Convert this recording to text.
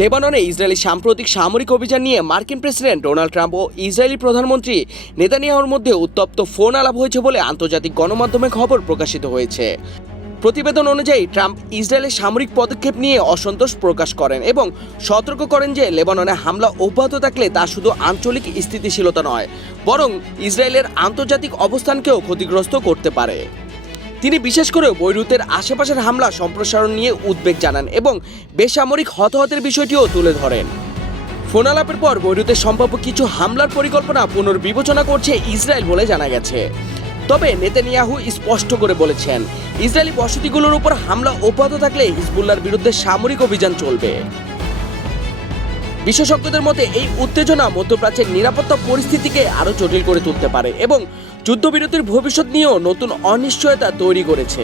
লেবাননে ইসরায়েলি সাম্প্রতিক সামরিক অভিযান নিয়ে মার্কিন প্রেসিডেন্ট ডোনাল্ড ট্রাম্প ও ইসরায়েলি প্রধানমন্ত্রী নেতানিয়াহুর মধ্যে উত্তপ্ত ফোন আলাপ হয়েছে বলে আন্তর্জাতিক গণমাধ্যমে খবর প্রকাশিত হয়েছে। প্রতিবেদন অনুযায়ী ট্রাম্প ইসরায়েলের সামরিক পদক্ষেপ নিয়ে অসন্তোষ প্রকাশ করেন এবং সতর্ক করেন যে লেবাননে হামলা অব্যাহত থাকলে তা শুধু আঞ্চলিক স্থিতিশীলতা নয়, বরং ইসরায়েলের আন্তর্জাতিক অবস্থানকেও ক্ষতিগ্রস্ত করতে পারে। তিনি বিশেষ করে বৈরুতের আশেপাশের হামলা সম্প্রসারণ নিয়ে উদ্বেগ জানান এবং বেসামরিক হতাহতের বিষয়টিও তুলে ধরেন। ফোন আলাপের পর বৈরুতের সম্ভাব্য কিছু হামলার পরিকল্পনা পুনর্বিবেচনা করছে ইসরায়েল বলে জানা গেছে। তবে নেতানিয়াহু স্পষ্ট করে বলেছেন, ইসরায়েলি বসতিগুলোর উপর হামলা অব্যাহত থাকলে হিজবুল্লাহর বিরুদ্ধে সামরিক অভিযান চলবে। বিশেষজ্ঞদের মতে এই উত্তেজনা মধ্যপ্রাচ্যের নিরাপত্তা পরিস্থিতিকে আরও জটিল করে তুলতে পারে এবং যুদ্ধবিরতির ভবিষ্যৎ নিয়েও নতুন অনিশ্চয়তা তৈরি করেছে।